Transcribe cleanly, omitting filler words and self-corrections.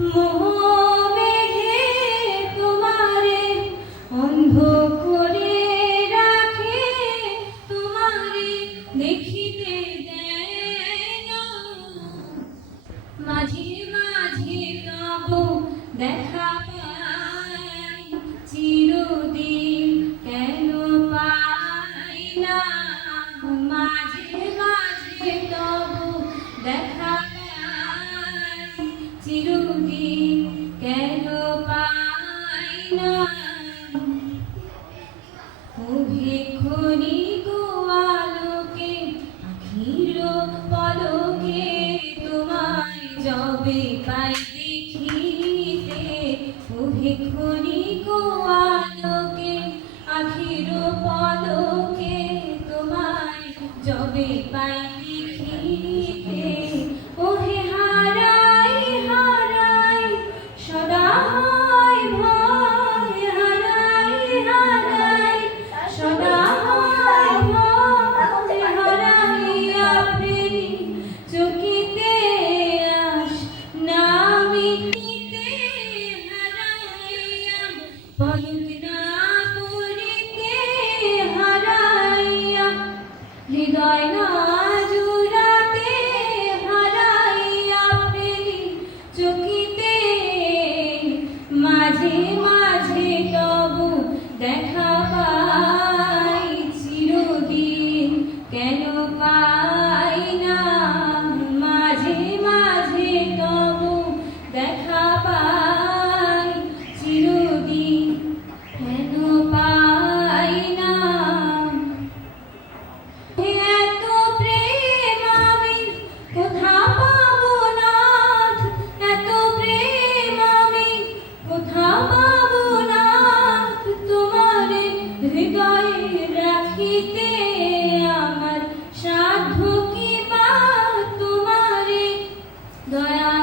মোহমেঘে তোমারে অন্ধ করে রাখে, তোমারে দেখিতে দেয় না। মাঝে মাঝে তব দেখা পাই, চিরদিন কেন পাই না। মাঝে মাঝে তব দেখা পাই, চিরদিন কেন পাই না। ওহে ক্ষণিক আলোকে আখির পলকে, তোমায় যবে পাই দেখিতে। ওহে ক্ষণিক আলোকে আখির পলকে, তোমায় যবে পাই দেখিতে। ওহে হারাই হারাই সদা হয় ভয়, হারাই হারাই সদা হয় ভয়। হারাইয়া প্রেমী চকিতে আস না মিটিতে, হারাইয়া পলক না করিতে। হারাইয়া হৃদয় না জুড়াতে, হারাইয়া প্রেমী চকিতে। মাঝে মাঝে তবু দেখা পাই, চিরদিন কেন পাই না। মাঝে মাঝে তবু দেখা পাই, চিরদিন কেন পাই না। এত প্রেম আমি কোথা পাবো নাথ, এত প্রেম আমি কোথা পাবো নাথ। তোমারে হৃদয়ে রাখিতে আমার সাধ্য কি বা, তোমারে দয়া